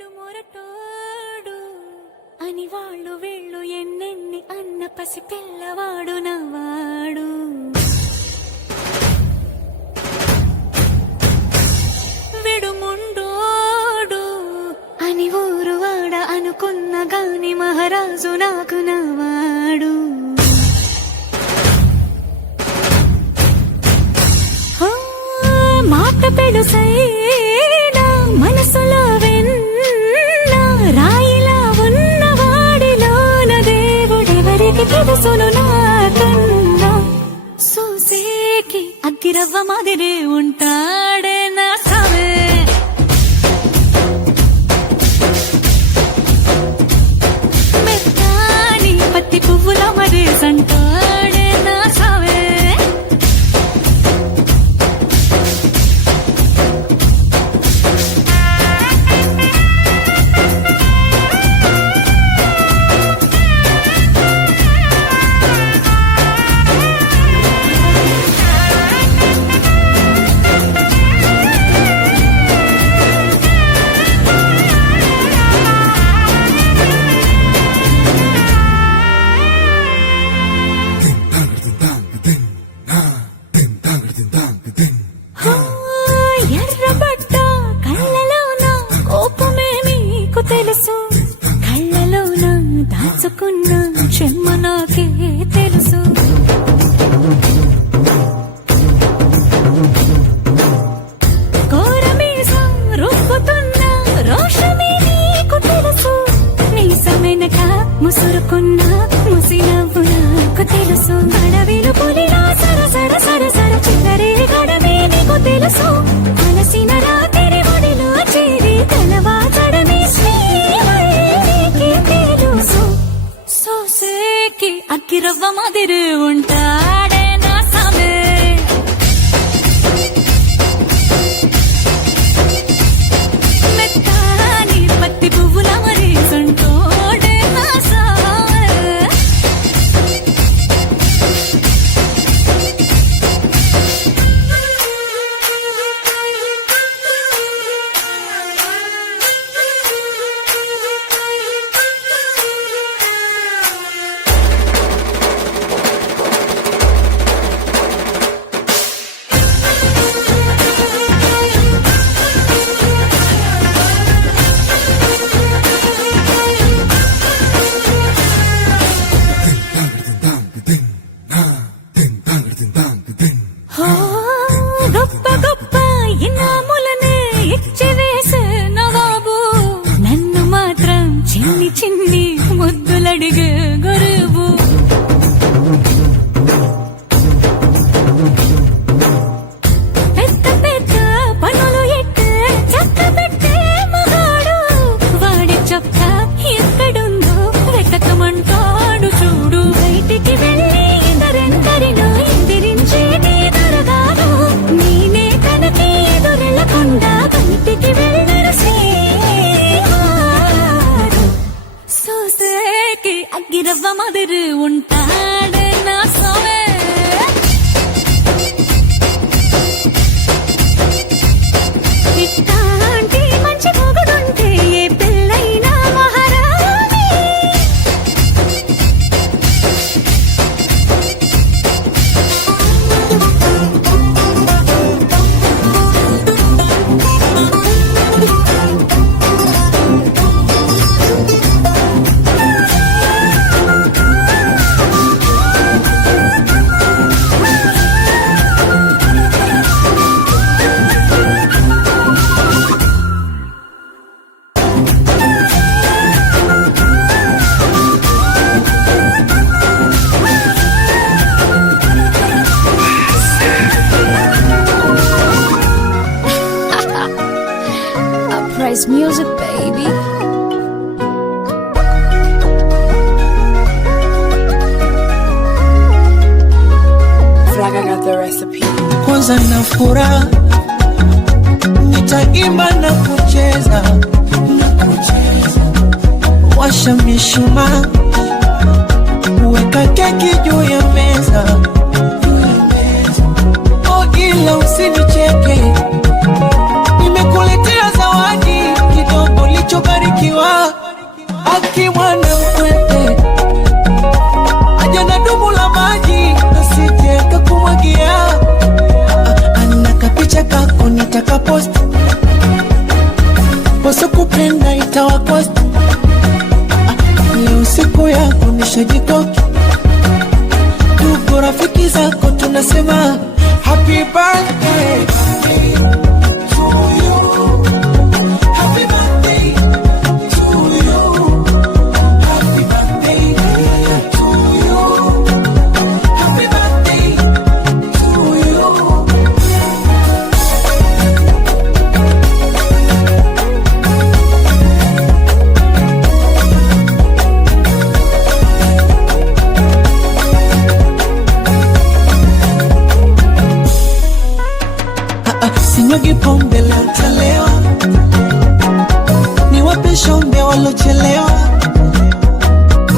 వీడు మొరటోడు అని వాళ్ళు వీళ్ళు ఎన్నెన్ని అన్న పసి పిల్లవాడు నవ్వాడు. వీడు ముండోడు అని ఊరు వాడ అనుకున్న గాని మహారాజు నాకు నవ్వాడు. మాట పెడుసైనా మనసులో వెన్న రాయిలా ఉన్నవాడిలోన దేవుడెవరికి తెలుసును నాకన్నా. సూసేకి అగ్గిరవ్వ మాదిరే ఉంటాడే నా సామే. మెత్తాని పత్తి పువ్వుల మరేసంటాడే నా సామే. ఎర్రబడ్డ కళ్ళలోన కోపమే నీకు తెలుసు, కళ్ళలోన దాచుకున్న చెమ్మ నాకే తెలుసు. కోరమీసం రుబ్బుతున్న రోషమే నీకు తెలుసు, మీసమెనక ముసురుకున్న ముసినవ్వు నాకు తెలుసు. అడవిలు పులిలా సరసర సరసర చిల్లరే గడమే నీకు తెలుసు, అలసిన రాత్రి ఒడిలో చేరి తలవాచడమే శ్రీకి తెలుసు. సోసేకి అగ్గిరవ్వ మాదిరి ఉంటాడే నా సామే. మెత్తాని పత్తి పువ్వుల మరేసంటోడే నా సామే. గొప్ప గొప్ప ఇనాములనే ఇచ్చి వేసే నవాబు, నన్ను మాత్రం చిన్ని చిన్ని ముద్దులడిగే గురువు. పెద్ద పెద్ద పనులు ఎట్టే చక్క పెట్టే మగాడు, వాడి చొక్క ఎక్కడుందో వెతకమంటాడు చూడు. బయటికి వెళ్ళి ఇద్దరెందరినో ఎదిరించేది దొరగాడు, నేనే కనకి ఎదురెళ్ళకుండా బయటికి వెళ్ళరు శ్రీవారు. సోసేకి అగ్గిరవ్వ మాదిరి ఉంటాడే నా సామే. ఇట్లాంటి మంచి మొగుడుంటే ఏ పెళ్ళైనా మహారాణి. Uprise music, baby. Fraga got the recipe. Kwanza na furaha nitaimba na kucheza, washa mishumaa, weka keki juu ya meza. Oh, ila usinicheke, nimekuletea zawadi kidogo lichoba sitaki mwana mkwete aje na dumu la maji nasije kakumwagia. Ana kapicha kako nitaka post poso kupenda itawakosta. Leo siku yako nishajikoki, tuko rafiki zako tunasema happy birthday to you, happy birthday to you, happy birthday to you, happy birthday to you. Sinyagi pombe la utalewa, niwape shombe walochelewa,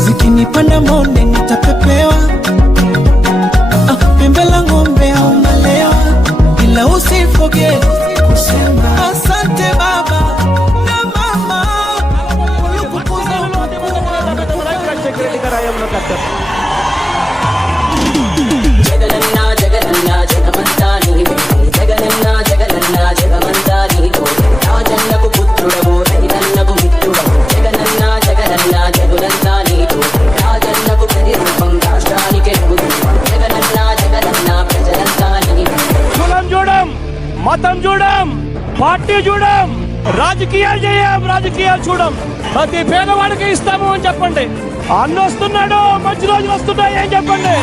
zikinipanda monde nitapepewa. Pembe la ng'ombe au malewa, ila usifoge kusema asante baba na mama. మతం చూడం, party చూడం, రాజకీయాలు చేయం, రాజకీయాలు చూడం. ప్రతి పేదవాడికి ఇస్తాము అని చెప్పండి. అన్న వస్తున్నాడు, మంచి రోజులు వస్తున్నాయి అని చెప్పండి.